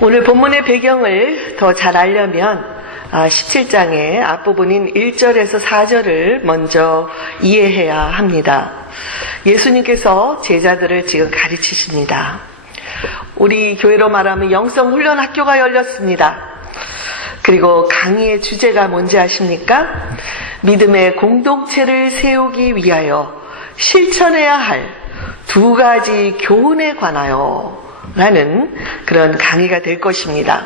오늘 본문의 배경을 더 잘 알려면 17장의 앞부분인 1절에서 4절을 먼저 이해해야 합니다. 예수님께서 제자들을 지금 가르치십니다. 우리 교회로 말하면 영성훈련 학교가 열렸습니다. 그리고 강의의 주제가 뭔지 아십니까? 믿음의 공동체를 세우기 위하여 실천해야 할 두 가지 교훈에 관하여 라는 그런 강의가 될 것입니다.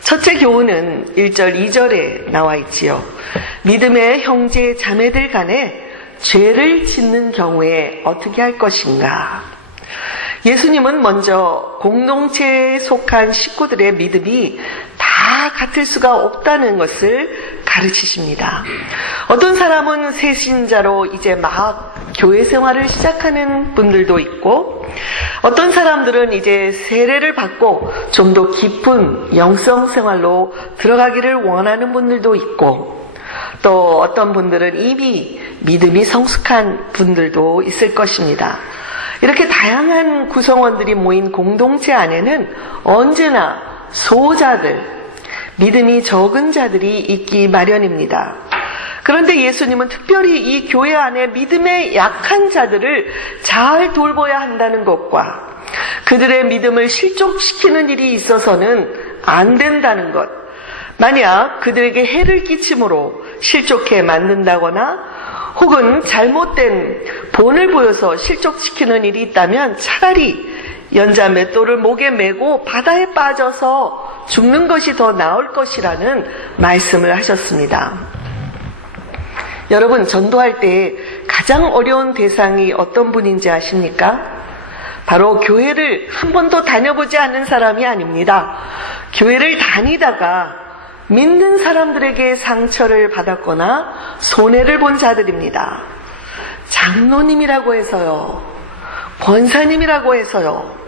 첫째 교훈은 1절, 2절에 나와 있지요. 믿음의 형제 자매들 간에 죄를 짓는 경우에 어떻게 할 것인가. 예수님은 먼저 공동체에 속한 식구들의 믿음이 다 같을 수가 없다는 것을 가르치십니다. 어떤 사람은 새신자로 이제 막 교회 생활을 시작하는 분들도 있고, 어떤 사람들은 이제 세례를 받고 좀 더 깊은 영성 생활로 들어가기를 원하는 분들도 있고, 또 어떤 분들은 이미 믿음이 성숙한 분들도 있을 것입니다. 이렇게 다양한 구성원들이 모인 공동체 안에는 언제나 소자들, 믿음이 적은 자들이 있기 마련입니다. 그런데 예수님은 특별히 이 교회 안에 믿음에 약한 자들을 잘 돌봐야 한다는 것과 그들의 믿음을 실족시키는 일이 있어서는 안 된다는 것, 만약 그들에게 해를 끼침으로 실족해 만든다거나 혹은 잘못된 본을 보여서 실족시키는 일이 있다면 차라리 연자 맷돌을 목에 메고 바다에 빠져서 죽는 것이 더 나을 것이라는 말씀을 하셨습니다. 여러분, 전도할 때 가장 어려운 대상이 어떤 분인지 아십니까? 바로 교회를 한 번도 다녀보지 않는 사람이 아닙니다. 교회를 다니다가 믿는 사람들에게 상처를 받았거나 손해를 본 자들입니다. 장로님이라고 해서요, 권사님이라고 해서요,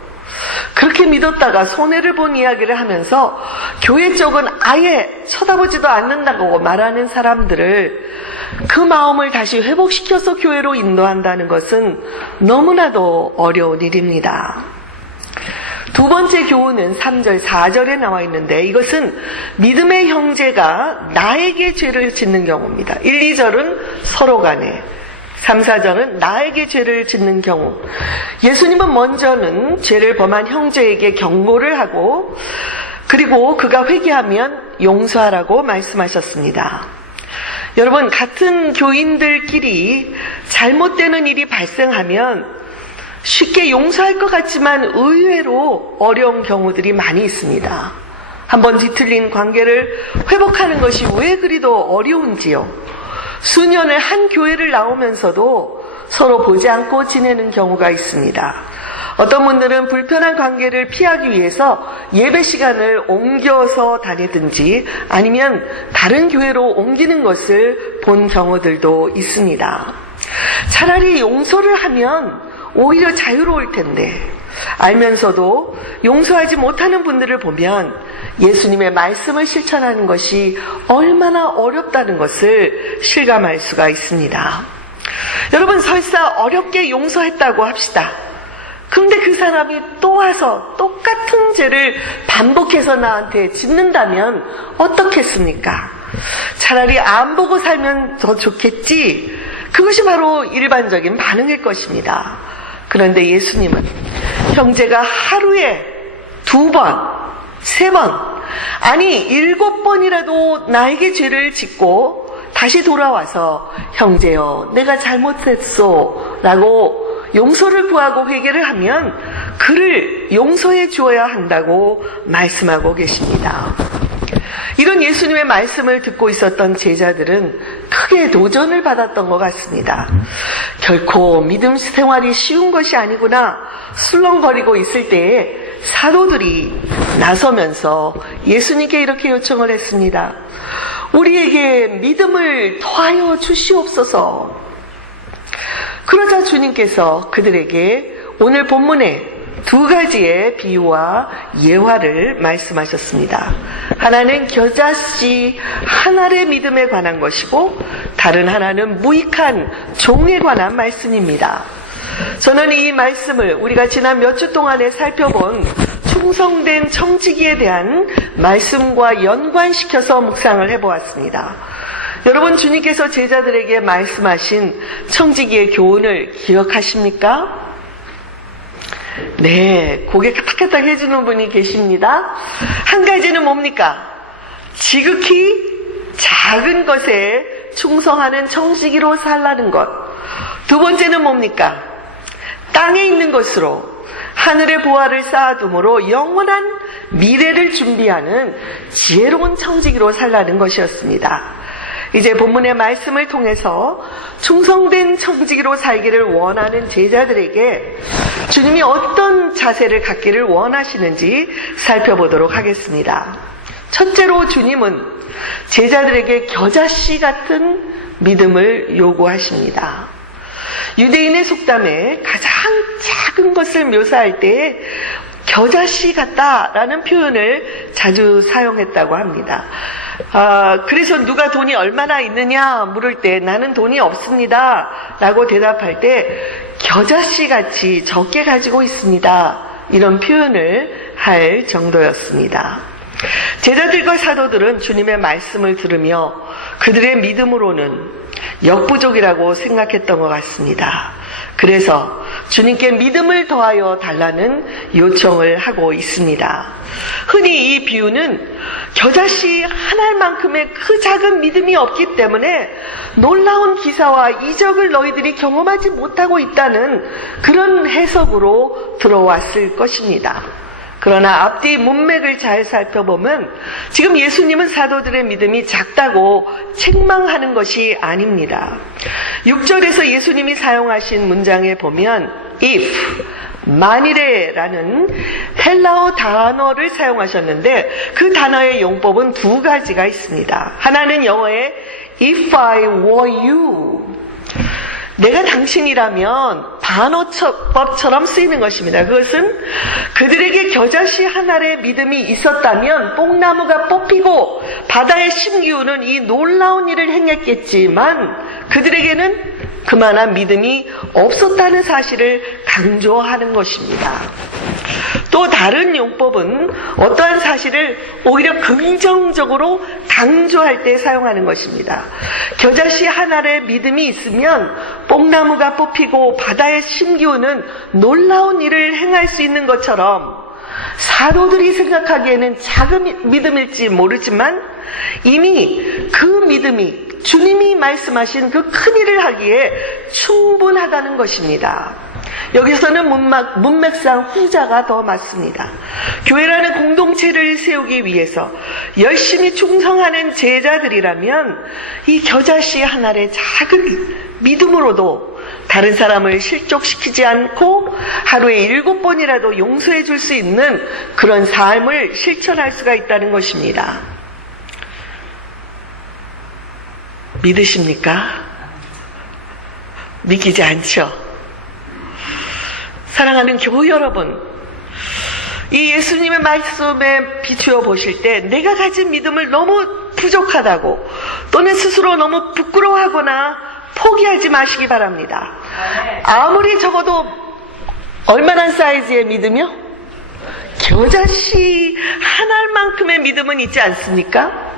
그렇게 믿었다가 손해를 본 이야기를 하면서 교회 쪽은 아예 쳐다보지도 않는다고 말하는 사람들을, 그 마음을 다시 회복시켜서 교회로 인도한다는 것은 너무나도 어려운 일입니다. 두 번째 교훈은 3절, 4절에 나와 있는데, 이것은 믿음의 형제가 나에게 죄를 짓는 경우입니다. 1, 2절은 서로 간에, 3, 4절은 나에게 죄를 짓는 경우. 예수님은 먼저는 죄를 범한 형제에게 경고를 하고, 그리고 그가 회개하면 용서하라고 말씀하셨습니다. 여러분, 같은 교인들끼리 잘못되는 일이 발생하면 쉽게 용서할 것 같지만 의외로 어려운 경우들이 많이 있습니다. 한번 뒤틀린 관계를 회복하는 것이 왜 그리도 어려운지요. 수년을 한 교회를 나오면서도 서로 보지 않고 지내는 경우가 있습니다. 어떤 분들은 불편한 관계를 피하기 위해서 예배 시간을 옮겨서 다니든지 아니면 다른 교회로 옮기는 것을 본 경우들도 있습니다. 차라리 용서를 하면 오히려 자유로울 텐데, 알면서도 용서하지 못하는 분들을 보면 예수님의 말씀을 실천하는 것이 얼마나 어렵다는 것을 실감할 수가 있습니다. 여러분, 설사 어렵게 용서했다고 합시다. 그런데 그 사람이 또 와서 똑같은 죄를 반복해서 나한테 짓는다면 어떻겠습니까? 차라리 안 보고 살면 더 좋겠지. 그것이 바로 일반적인 반응일 것입니다. 그런데 예수님은 형제가 하루에 2번, 3번, 아니 7번이라도 나에게 죄를 짓고 다시 돌아와서 형제여, 내가 잘못했소 라고 용서를 구하고 회개를 하면 그를 용서해 주어야 한다고 말씀하고 계십니다. 이런 예수님의 말씀을 듣고 있었던 제자들은 크게 도전을 받았던 것 같습니다. 결코 믿음 생활이 쉬운 것이 아니구나 술렁거리고 있을 때에 사도들이 나서면서 예수님께 이렇게 요청을 했습니다. 우리에게 믿음을 더하여 주시옵소서. 그러자 주님께서 그들에게 오늘 본문에 2가지의 비유와 예화를 말씀하셨습니다. 하나는 겨자씨 한 알의 믿음에 관한 것이고 다른 하나는 무익한 종에 관한 말씀입니다. 저는 이 말씀을 우리가 지난 몇 주 동안에 살펴본 충성된 청지기에 대한 말씀과 연관시켜서 묵상을 해보았습니다. 여러분, 주님께서 제자들에게 말씀하신 청지기의 교훈을 기억하십니까? 네, 고개 까딱까딱 해주는 분이 계십니다. 한 가지는 뭡니까? 지극히 작은 것에 충성하는 청지기로 살라는 것. 두 번째는 뭡니까? 땅에 있는 것으로 하늘의 보화를 쌓아둠으로 영원한 미래를 준비하는 지혜로운 청지기로 살라는 것이었습니다. 이제 본문의 말씀을 통해서 충성된 청지기로 살기를 원하는 제자들에게 주님이 어떤 자세를 갖기를 원하시는지 살펴보도록 하겠습니다. 첫째로 주님은 제자들에게 겨자씨 같은 믿음을 요구하십니다. 유대인의 속담에 가장 작은 것을 묘사할 때 겨자씨 같다라는 표현을 자주 사용했다고 합니다. 그래서 누가 돈이 얼마나 있느냐 물을 때 나는 돈이 없습니다 라고 대답할 때 겨자씨 같이 적게 가지고 있습니다, 이런 표현을 할 정도였습니다. 제자들과 사도들은 주님의 말씀을 들으며 그들의 믿음으로는 역부족이라고 생각했던 것 같습니다. 그래서 주님께 믿음을 더하여 달라는 요청을 하고 있습니다. 흔히 이 비유는 겨자씨 한 알만큼의 그 작은 믿음이 없기 때문에 놀라운 기사와 이적을 너희들이 경험하지 못하고 있다는 그런 해석으로 들어왔을 것입니다. 그러나 앞뒤 문맥을 잘 살펴보면 지금 예수님은 사도들의 믿음이 작다고 책망하는 것이 아닙니다. 6절에서 예수님이 사용하신 문장에 보면 if, 만일에 라는 헬라어 단어를 사용하셨는데 그 단어의 용법은 두 가지가 있습니다. 하나는 영어의 if I were you, 내가 당신이라면 반어법처럼 쓰이는 것입니다. 그것은 그들에게 겨자씨 한 알의 믿음이 있었다면 뽕나무가 뽑히고 바다에 심기우는 이 놀라운 일을 행했겠지만 그들에게는 그만한 믿음이 없었다는 사실을 강조하는 것입니다. 또 다른 용법은 어떠한 사실을 오히려 긍정적으로 강조할 때 사용하는 것입니다. 겨자씨 한 알의 믿음이 있으면 뽕나무가 뽑히고 바다에 심기우는 놀라운 일을 행할 수 있는 것처럼 사도들이 생각하기에는 작은 믿음일지 모르지만 이미 그 믿음이 주님이 말씀하신 그 큰 일을 하기에 충분하다는 것입니다. 여기서는 문맥상 후자가 더 맞습니다. 교회라는 공동체를 세우기 위해서 열심히 충성하는 제자들이라면 이 겨자씨 한 알의 작은 믿음으로도 다른 사람을 실족시키지 않고 하루에 7번이라도 용서해 줄 수 있는 그런 삶을 실천할 수가 있다는 것입니다. 믿으십니까? 믿기지 않죠? 사랑하는 교우 여러분, 이 예수님의 말씀에 비추어 보실 때 내가 가진 믿음을 너무 부족하다고 또는 스스로 너무 부끄러워하거나 포기하지 마시기 바랍니다. 아무리 적어도 얼마나 사이즈의 믿음이요? 겨자씨 한 알만큼의 믿음은 있지 않습니까?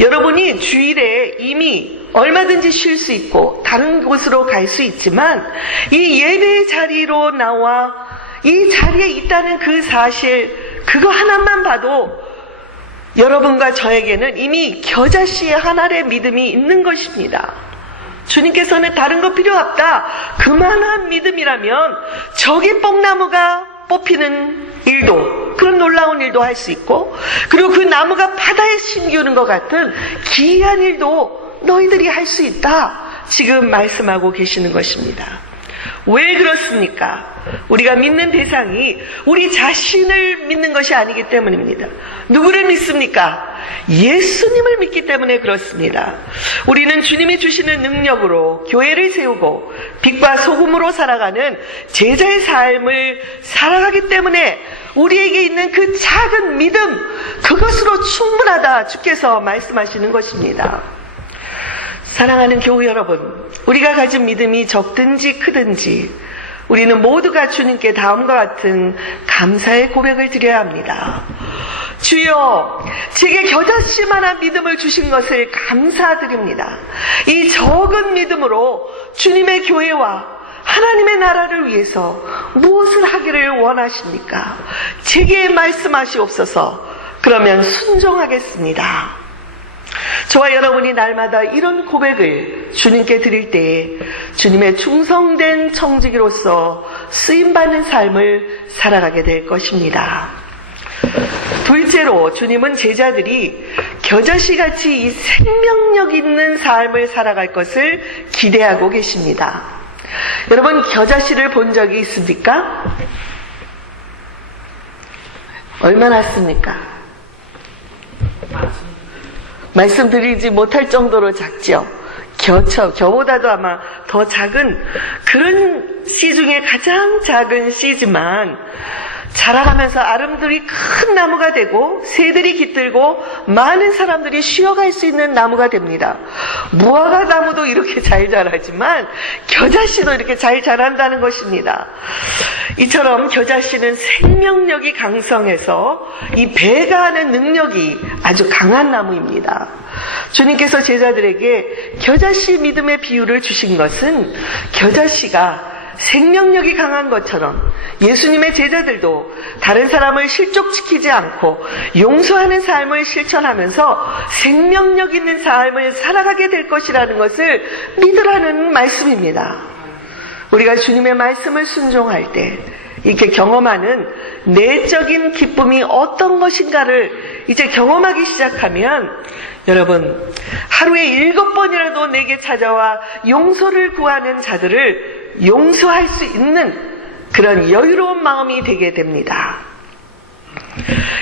여러분이 주일에 이미 얼마든지 쉴 수 있고 다른 곳으로 갈 수 있지만 이 예배의 자리로 나와 이 자리에 있다는 그 사실, 그거 하나만 봐도 여러분과 저에게는 이미 겨자씨의 한 알의 믿음이 있는 것입니다. 주님께서는 다른 거 필요 없다, 그만한 믿음이라면 저기 뽕나무가 뽑히는 일도, 그런 놀라운 일도 할 수 있고, 그리고 그 나무가 바다에 심기우는 것 같은 기이한 일도 너희들이 할 수 있다, 지금 말씀하고 계시는 것입니다. 왜 그렇습니까? 우리가 믿는 대상이 우리 자신을 믿는 것이 아니기 때문입니다. 누구를 믿습니까? 예수님을 믿기 때문에 그렇습니다. 우리는 주님이 주시는 능력으로 교회를 세우고 빛과 소금으로 살아가는 제자의 삶을 살아가기 때문에 우리에게 있는 그 작은 믿음, 그것으로 충분하다 주께서 말씀하시는 것입니다. 사랑하는 교우 여러분, 우리가 가진 믿음이 적든지 크든지 우리는 모두가 주님께 다음과 같은 감사의 고백을 드려야 합니다. 주여, 제게 겨자씨만한 믿음을 주신 것을 감사드립니다. 이 적은 믿음으로 주님의 교회와 하나님의 나라를 위해서 무엇을 하기를 원하십니까? 제게 말씀하시옵소서. 그러면 순종하겠습니다. 저와 여러분이 날마다 이런 고백을 주님께 드릴 때에 주님의 충성된 청지기로서 쓰임받는 삶을 살아가게 될 것입니다. 둘째로, 주님은 제자들이 겨자씨같이 이 생명력 있는 삶을 살아갈 것을 기대하고 계십니다. 여러분, 겨자씨를 본 적이 있습니까? 얼마나 씁니까? 말씀드리지 못할 정도로 작죠. 겨보다도 아마 더 작은 그런 씨 중에 가장 작은 씨지만 자라가면서 아름드리 큰 나무가 되고 새들이 깃들고 많은 사람들이 쉬어갈 수 있는 나무가 됩니다. 무화과 나무도 이렇게 잘 자라지만 겨자씨도 이렇게 잘 자란다는 것입니다. 이처럼 겨자씨는 생명력이 강성해서 이 배가하는 능력이 아주 강한 나무입니다. 주님께서 제자들에게 겨자씨 믿음의 비유를 주신 것은 겨자씨가 생명력이 강한 것처럼 예수님의 제자들도 다른 사람을 실족시키지 않고 용서하는 삶을 실천하면서 생명력 있는 삶을 살아가게 될 것이라는 것을 믿으라는 말씀입니다. 우리가 주님의 말씀을 순종할 때 이렇게 경험하는 내적인 기쁨이 어떤 것인가를 이제 경험하기 시작하면 여러분, 하루에 7번이라도 내게 찾아와 용서를 구하는 자들을 용서할 수 있는 그런 여유로운 마음이 되게 됩니다.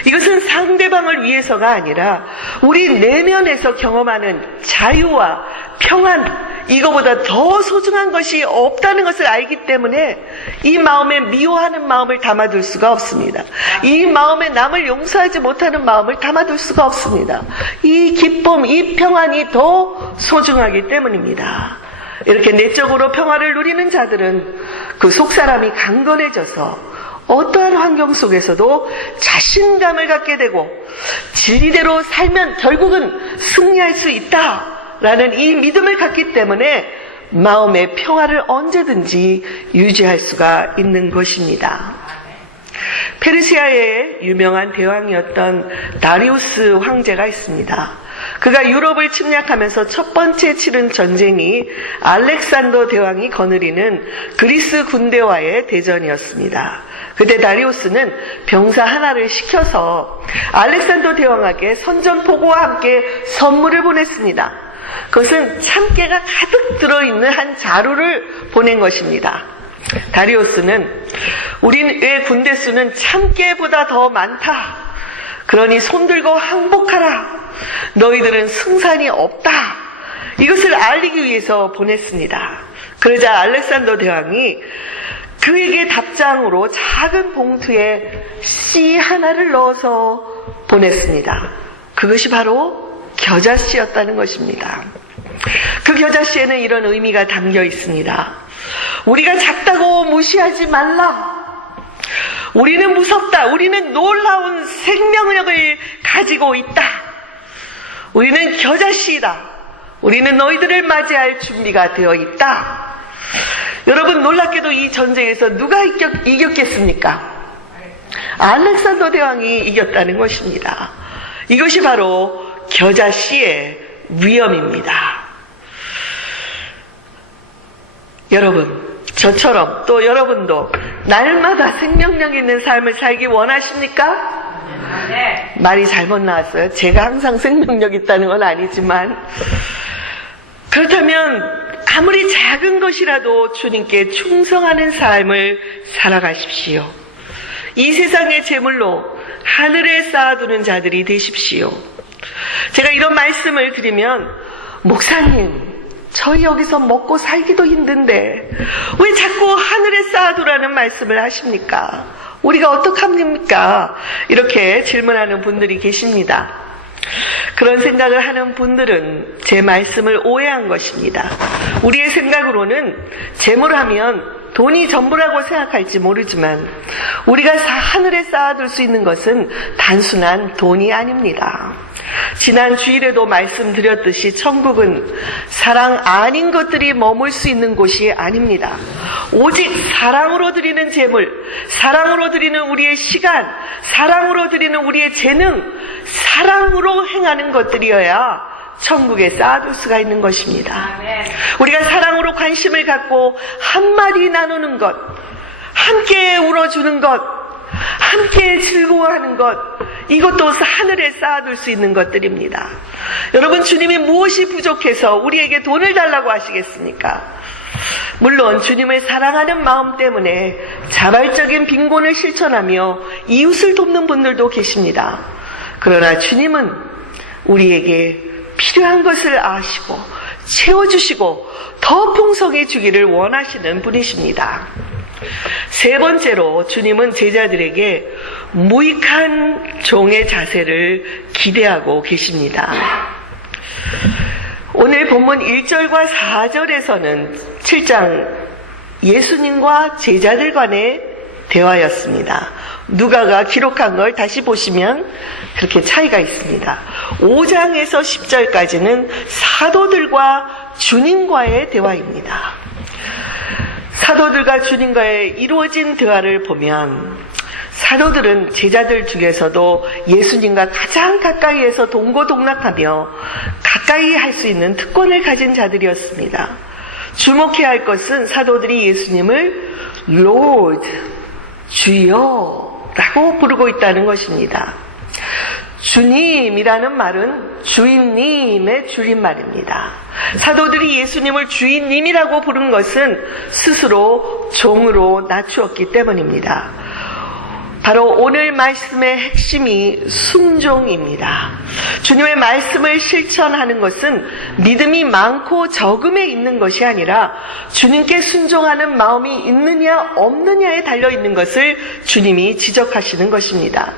이것은 상대방을 위해서가 아니라 우리 내면에서 경험하는 자유와 평안, 이거보다 더 소중한 것이 없다는 것을 알기 때문에 이 마음에 미워하는 마음을 담아둘 수가 없습니다. 이 마음에 남을 용서하지 못하는 마음을 담아둘 수가 없습니다. 이 기쁨, 이 평안이 더 소중하기 때문입니다. 이렇게 내적으로 평화를 누리는 자들은 그 속사람이 강건해져서 어떠한 환경 속에서도 자신감을 갖게 되고 진리대로 살면 결국은 승리할 수 있다라는 이 믿음을 갖기 때문에 마음의 평화를 언제든지 유지할 수가 있는 것입니다. 페르시아의 유명한 대왕이었던 다리우스 황제가 있습니다. 그가 유럽을 침략하면서 첫 번째 치른 전쟁이 알렉산더 대왕이 거느리는 그리스 군대와의 대전이었습니다. 그때 다리우스는 병사 하나를 시켜서 알렉산더 대왕에게 선전포고와 함께 선물을 보냈습니다. 그것은 참깨가 가득 들어있는 한 자루를 보낸 것입니다. 다리우스는 우리의 군대 수는 참깨보다 더 많다. 그러니 손들고 항복하라. 너희들은 승산이 없다. 이것을 알리기 위해서 보냈습니다. 그러자 알렉산더 대왕이 그에게 답장으로 작은 봉투에 씨 하나를 넣어서 보냈습니다. 그것이 바로 겨자씨였다는 것입니다. 그 겨자씨에는 이런 의미가 담겨 있습니다. 우리가 작다고 무시하지 말라. 우리는 무섭다. 우리는 놀라운 생명력을 가지고 있다. 우리는 겨자씨이다. 우리는 너희들을 맞이할 준비가 되어 있다. 여러분, 놀랍게도 이 전쟁에서 누가 이겼겠습니까? 알렉산더 대왕이 이겼다는 것입니다. 이것이 바로 겨자씨의 위엄입니다. 여러분, 저처럼 또 여러분도 날마다 생명력 있는 삶을 살기 원하십니까? 네. 말이 잘못 나왔어요. 제가 항상 생명력 있다는 건 아니지만, 그렇다면 아무리 작은 것이라도 주님께 충성하는 삶을 살아가십시오. 이 세상의 재물로 하늘에 쌓아두는 자들이 되십시오. 제가 이런 말씀을 드리면, 목사님, 저희 여기서 먹고 살기도 힘든데 왜 자꾸 하늘에 쌓아두라는 말씀을 하십니까? 우리가 어떡합니까? 이렇게 질문하는 분들이 계십니다. 그런 생각을 하는 분들은 제 말씀을 오해한 것입니다. 우리의 생각으로는 재물하면 돈이 전부라고 생각할지 모르지만 우리가 하늘에 쌓아둘 수 있는 것은 단순한 돈이 아닙니다. 지난 주일에도 말씀드렸듯이 천국은 사랑 아닌 것들이 머물 수 있는 곳이 아닙니다. 오직 사랑으로 드리는 재물, 사랑으로 드리는 우리의 시간, 사랑으로 드리는 우리의 재능, 사랑으로 행하는 것들이어야 천국에 쌓아둘 수가 있는 것입니다. 우리가 사랑으로 관심을 갖고 한마디 나누는 것, 함께 울어주는 것, 함께 즐거워하는 것, 이것도 하늘에 쌓아둘 수 있는 것들입니다. 여러분, 주님이 무엇이 부족해서 우리에게 돈을 달라고 하시겠습니까? 물론 주님을 사랑하는 마음 때문에 자발적인 빈곤을 실천하며 이웃을 돕는 분들도 계십니다. 그러나 주님은 우리에게 필요한 것을 아시고 채워주시고 더 풍성해 주기를 원하시는 분이십니다. 세 번째로 주님은 제자들에게 무익한 종의 자세를 기대하고 계십니다. 오늘 본문 1절과 4절에서는 7장 예수님과 제자들 간의 대화였습니다. 누가가 기록한 걸 다시 보시면 그렇게 차이가 있습니다. 5장에서 10절까지는 사도들과 주님과의 대화입니다. 사도들과 주님과의 이루어진 대화를 보면 사도들은 제자들 중에서도 예수님과 가장 가까이에서 동고동락하며 가까이 할 수 있는 특권을 가진 자들이었습니다. 주목해야 할 것은 사도들이 예수님을 Lord, 주여라고 부르고 있다는 것입니다. 주님이라는 말은 주인님의 줄임말입니다. 사도들이 예수님을 주인님이라고 부른 것은 스스로 종으로 낮추었기 때문입니다. 바로 오늘 말씀의 핵심이 순종입니다. 주님의 말씀을 실천하는 것은 믿음이 많고 적음에 있는 것이 아니라 주님께 순종하는 마음이 있느냐 없느냐에 달려있는 것을 주님이 지적하시는 것입니다.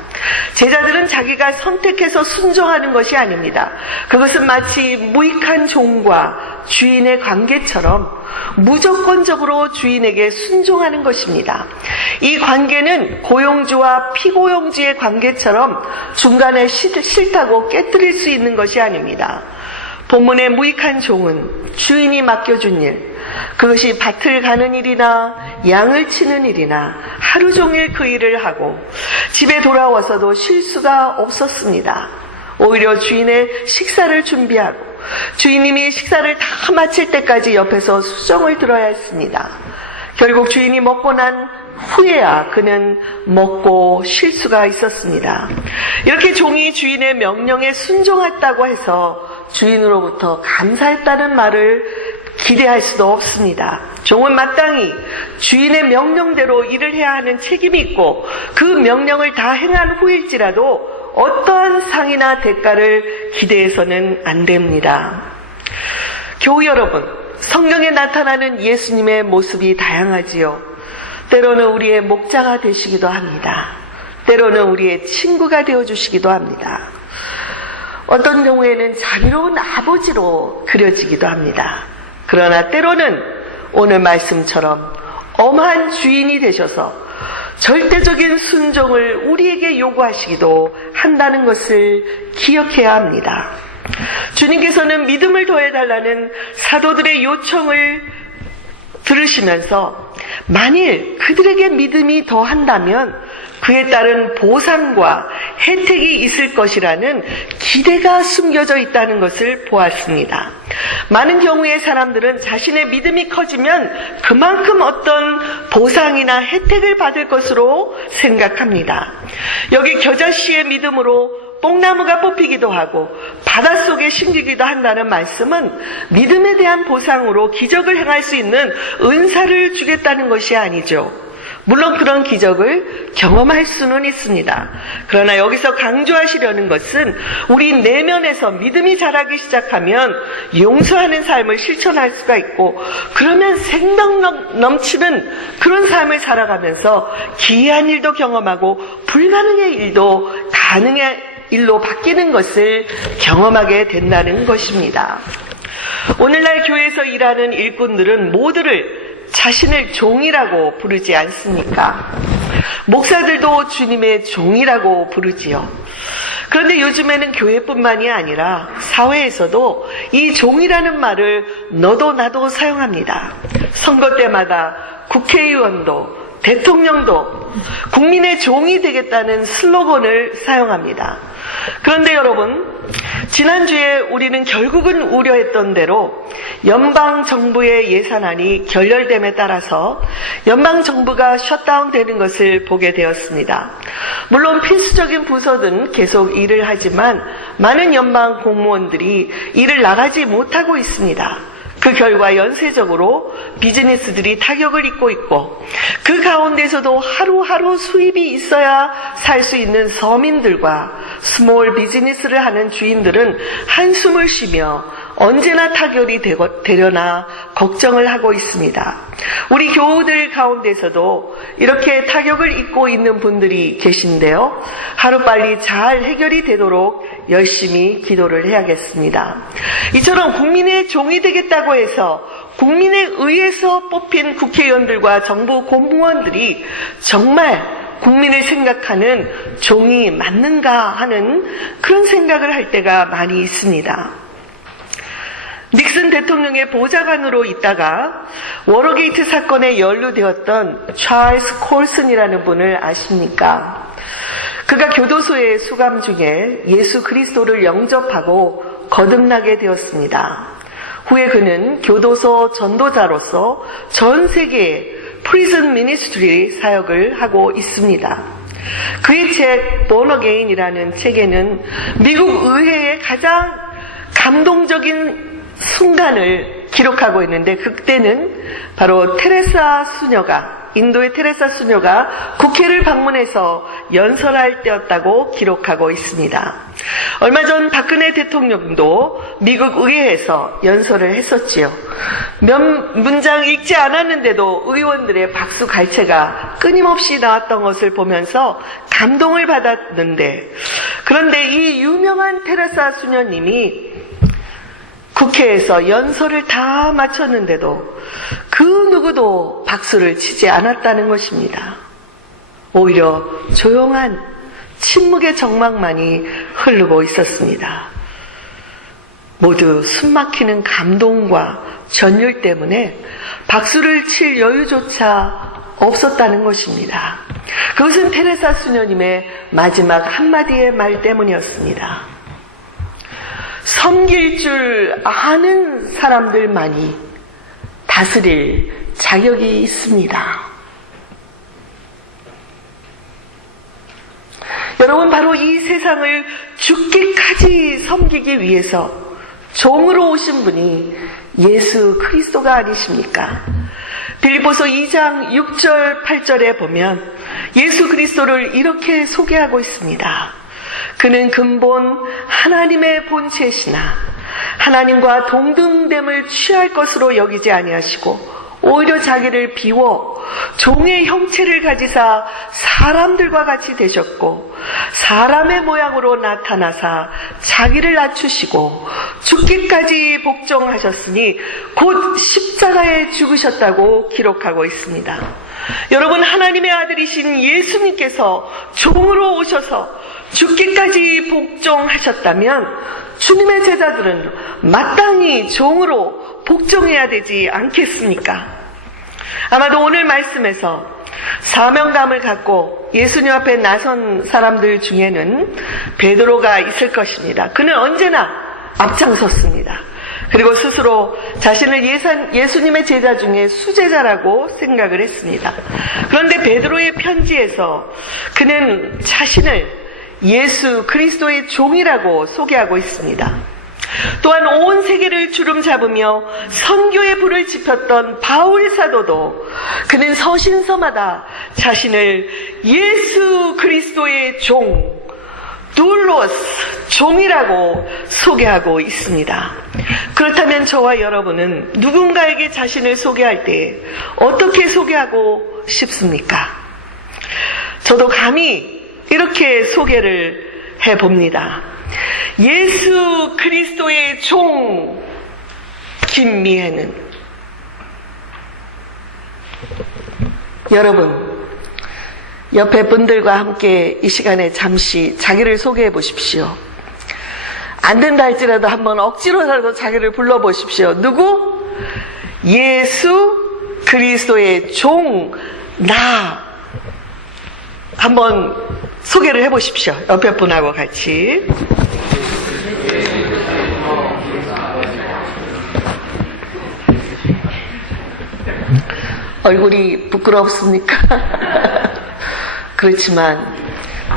제자들은 자기가 선택해서 순종하는 것이 아닙니다. 그것은 마치 무익한 종과 주인의 관계처럼 무조건적으로 주인에게 순종하는 것입니다. 이 관계는 고용주와 피고용주의 관계처럼 중간에 싫다고 깨뜨릴 수 있는 것이 아닙니다. 본문의 무익한 종은 주인이 맡겨준 일, 그것이 밭을 가는 일이나 양을 치는 일이나 하루 종일 그 일을 하고 집에 돌아와서도 쉴 수가 없었습니다. 오히려 주인의 식사를 준비하고 주인님이 식사를 다 마칠 때까지 옆에서 수정을 들어야 했습니다. 결국 주인이 먹고 난 후에야 그는 먹고 쉴 수가 있었습니다. 이렇게 종이 주인의 명령에 순종했다고 해서 주인으로부터 감사했다는 말을 기대할 수도 없습니다. 종은 마땅히 주인의 명령대로 일을 해야 하는 책임이 있고 그 명령을 다 행한 후일지라도 어떠한 상이나 대가를 기대해서는 안 됩니다. 교우 여러분, 성경에 나타나는 예수님의 모습이 다양하지요. 때로는 우리의 목자가 되시기도 합니다. 때로는 우리의 친구가 되어주시기도 합니다. 어떤 경우에는 자비로운 아버지로 그려지기도 합니다. 그러나 때로는 오늘 말씀처럼 엄한 주인이 되셔서 절대적인 순종을 우리에게 요구하시기도 한다는 것을 기억해야 합니다. 주님께서는 믿음을 더해달라는 사도들의 요청을 들으시면서 만일 그들에게 믿음이 더한다면 그에 따른 보상과 혜택이 있을 것이라는 기대가 숨겨져 있다는 것을 보았습니다. 많은 경우에 사람들은 자신의 믿음이 커지면 그만큼 어떤 보상이나 혜택을 받을 것으로 생각합니다. 여기 겨자씨의 믿음으로 뽕나무가 뽑히기도 하고 바닷속에 심기기도 한다는 말씀은 믿음에 대한 보상으로 기적을 행할 수 있는 은사를 주겠다는 것이 아니죠. 물론 그런 기적을 경험할 수는 있습니다. 그러나 여기서 강조하시려는 것은 우리 내면에서 믿음이 자라기 시작하면 용서하는 삶을 실천할 수가 있고 그러면 생명 넘치는 그런 삶을 살아가면서 기이한 일도 경험하고 불가능의 일도 가능의 일로 바뀌는 것을 경험하게 된다는 것입니다. 오늘날 교회에서 일하는 일꾼들은 모두를 자신을 종이라고 부르지 않습니까? 목사들도 주님의 종이라고 부르지요. 그런데 요즘에는 교회뿐만이 아니라 사회에서도 이 종이라는 말을 너도 나도 사용합니다. 선거 때마다 국회의원도 대통령도 국민의 종이 되겠다는 슬로건을 사용합니다. 그런데 여러분, 지난주에 우리는 결국은 우려했던 대로 연방정부의 예산안이 결렬됨에 따라서 연방정부가 셧다운되는 것을 보게 되었습니다. 물론 필수적인 부서든 계속 일을 하지만 많은 연방 공무원들이 일을 나가지 못하고 있습니다. 그 결과 연쇄적으로 비즈니스들이 타격을 입고 있고, 그 가운데서도 하루하루 수입이 있어야 살 수 있는 서민들과 스몰 비즈니스를 하는 주인들은 한숨을 쉬며 언제나 타결이 되려나 걱정을 하고 있습니다. 우리 교우들 가운데서도 이렇게 타격을 입고 있는 분들이 계신데요. 하루빨리 잘 해결이 되도록 열심히 기도를 해야겠습니다. 이처럼 국민의 종이 되겠다고 해서 국민에 의해서 뽑힌 국회의원들과 정부 공무원들이 정말 국민을 생각하는 종이 맞는가 하는 그런 생각을 할 때가 많이 있습니다. 닉슨 대통령의 보좌관으로 있다가 워터게이트 사건에 연루되었던 찰스 콜슨이라는 분을 아십니까? 그가 교도소의 수감 중에 예수 그리스도를 영접하고 거듭나게 되었습니다. 후에 그는 교도소 전도자로서 전 세계에 프리즌 미니스트리 사역을 하고 있습니다. 그의 책 Born Again이라는 책에는 미국 의회의 가장 감동적인 순간을 기록하고 있는데, 그때는 바로 테레사 수녀가, 인도의 테레사 수녀가 국회를 방문해서 연설할 때였다고 기록하고 있습니다. 얼마 전 박근혜 대통령도 미국 의회에서 연설을 했었지요. 몇 문장 읽지 않았는데도 의원들의 박수 갈채가 끊임없이 나왔던 것을 보면서 감동을 받았는데, 그런데 이 유명한 테레사 수녀님이 국회에서 연설을 다 마쳤는데도 그 누구도 박수를 치지 않았다는 것입니다. 오히려 조용한 침묵의 정막만이 흐르고 있었습니다. 모두 숨막히는 감동과 전율 때문에 박수를 칠 여유조차 없었다는 것입니다. 그것은 테레사 수녀님의 마지막 한마디의 말 때문이었습니다. 섬길 줄 아는 사람들만이 다스릴 자격이 있습니다. 여러분, 바로 이 세상을 죽기까지 섬기기 위해서 종으로 오신 분이 예수 그리스도가 아니십니까? 빌립보서 2장 6절 8절에 보면 예수 그리스도를 이렇게 소개하고 있습니다. 그는 근본 하나님의 본체시나 하나님과 동등됨을 취할 것으로 여기지 아니하시고 오히려 자기를 비워 종의 형체를 가지사 사람들과 같이 되셨고 사람의 모양으로 나타나사 자기를 낮추시고 죽기까지 복종하셨으니 곧 십자가에 죽으셨다고 기록하고 있습니다. 여러분, 하나님의 아들이신 예수님께서 종으로 오셔서 죽기까지 복종하셨다면 주님의 제자들은 마땅히 종으로 복종해야 되지 않겠습니까? 아마도 오늘 말씀에서 사명감을 갖고 예수님 앞에 나선 사람들 중에는 베드로가 있을 것입니다. 그는 언제나 앞장섰습니다. 그리고 스스로 자신을 예수님의 제자 중에 수제자라고 생각을 했습니다. 그런데 베드로의 편지에서 그는 자신을 예수 그리스도의 종이라고 소개하고 있습니다. 또한 온 세계를 주름 잡으며 선교의 불을 지폈던 바울 사도도 그는 서신서마다 자신을 예수 그리스도의 종, 둘로스, 종이라고 소개하고 있습니다. 그렇다면 저와 여러분은 누군가에게 자신을 소개할 때 어떻게 소개하고 싶습니까? 저도 감히 이렇게 소개를 해봅니다. 예수 그리스도의 종 김미애는 여러분, 옆에 분들과 함께 이 시간에 잠시 자기를 소개해 보십시오. 안 된다 할지라도 한번 억지로라도 자기를 불러보십시오. 누구? 예수 그리스도의 종, 나. 한번 소개를 해보십시오. 옆에 분하고 같이. 얼굴이 부끄럽습니까? 그렇지만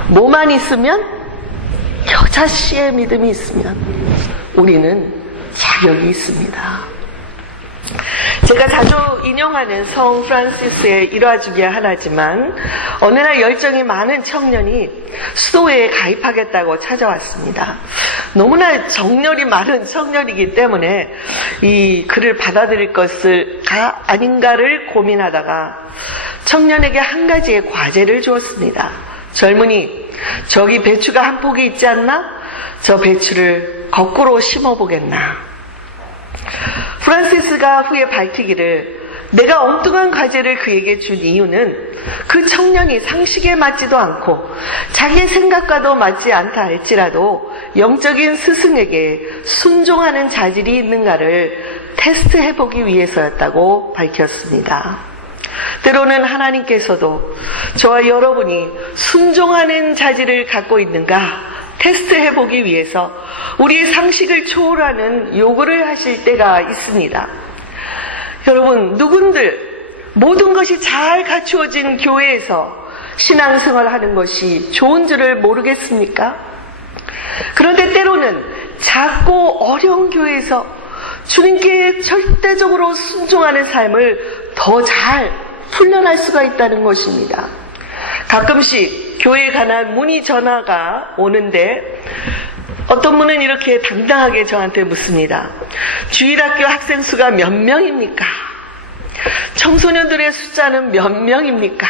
뭐만 있으면, 겨자씨의 믿음이 있으면 우리는 자격이 있습니다. 제가 자주 인용하는 성 프란시스의 일화 중에 하나지만, 어느 날 열정이 많은 청년이 수도회에 가입하겠다고 찾아왔습니다. 너무나 정열이 많은 청년이기 때문에 이 글을 받아들일 것을가 아닌가를 고민하다가 청년에게 한 가지의 과제를 주었습니다. 젊은이, 저기 배추가 한 포기 있지 않나? 저 배추를 거꾸로 심어보겠나? 프란시스가 후에 밝히기를, 내가 엉뚱한 과제를 그에게 준 이유는 그 청년이 상식에 맞지도 않고 자기의 생각과도 맞지 않다 할지라도 영적인 스승에게 순종하는 자질이 있는가를 테스트해보기 위해서였다고 밝혔습니다. 때로는 하나님께서도 저와 여러분이 순종하는 자질을 갖고 있는가 테스트해보기 위해서 우리의 상식을 초월하는 요구를 하실 때가 있습니다. 여러분, 누군들 모든 것이 잘 갖추어진 교회에서 신앙생활을 하는 것이 좋은 줄을 모르겠습니까? 그런데 때로는 작고 어려운 교회에서 주님께 절대적으로 순종하는 삶을 더 잘 훈련할 수가 있다는 것입니다. 가끔씩 교회에 관한 문의 전화가 오는데 어떤 분은 이렇게 당당하게 저한테 묻습니다. 주일학교 학생 수가 몇 명입니까? 청소년들의 숫자는 몇 명입니까?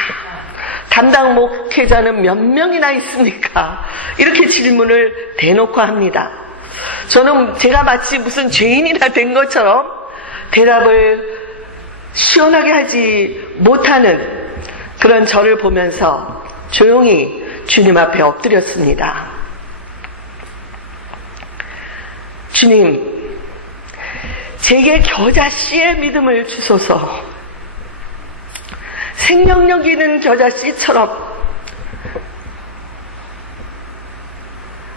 담당 목회자는 몇 명이나 있습니까? 이렇게 질문을 대놓고 합니다. 저는 제가 마치 무슨 죄인이나 된 것처럼 대답을 시원하게 하지 못하는 그런 저를 보면서 조용히 주님 앞에 엎드렸습니다. 주님, 제게 겨자씨의 믿음을 주소서. 생명력 있는 겨자씨처럼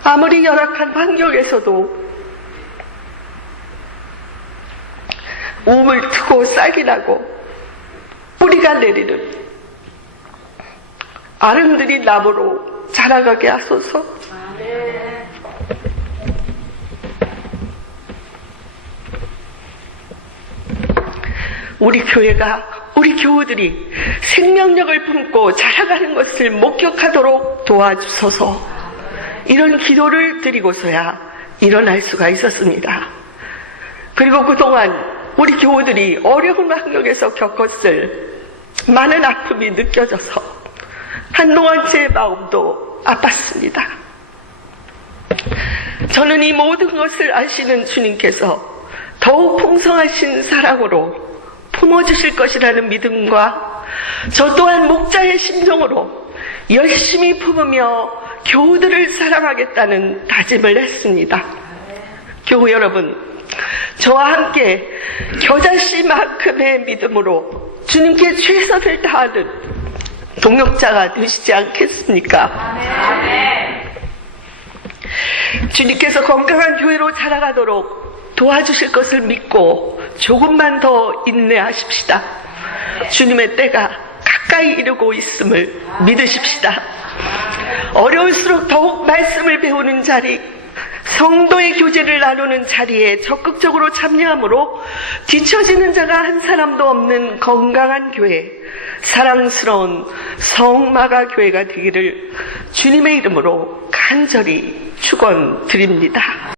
아무리 열악한 환경에서도 우물 트고 싹이 나고 뿌리가 내리는 아름드리 나무로 자라가게 하소서. 우리 교회가, 우리 교우들이 생명력을 품고 자라가는 것을 목격하도록 도와주소서. 이런 기도를 드리고서야 일어날 수가 있었습니다. 그리고 그동안 우리 교우들이 어려운 환경에서 겪었을 많은 아픔이 느껴져서 한동안 제 마음도 아팠습니다. 저는 이 모든 것을 아시는 주님께서 더욱 풍성하신 사랑으로 품어주실 것이라는 믿음과 저 또한 목자의 심정으로 열심히 품으며 교우들을 사랑하겠다는 다짐을 했습니다. 교우 여러분, 저와 함께 겨자씨만큼의 믿음으로 주님께 최선을 다하는 동역자가 되시지 않겠습니까? 주님께서 건강한 교회로 자라가도록 도와주실 것을 믿고 조금만 더 인내하십시다. 주님의 때가 가까이 이르고 있음을 믿으십시다. 어려울수록 더욱 말씀을 배우는 자리, 성도의 교제를 나누는 자리에 적극적으로 참여함으로 뒤처지는 자가 한 사람도 없는 건강한 교회, 사랑스러운 성마가 교회가 되기를 주님의 이름으로 간절히 축원드립니다.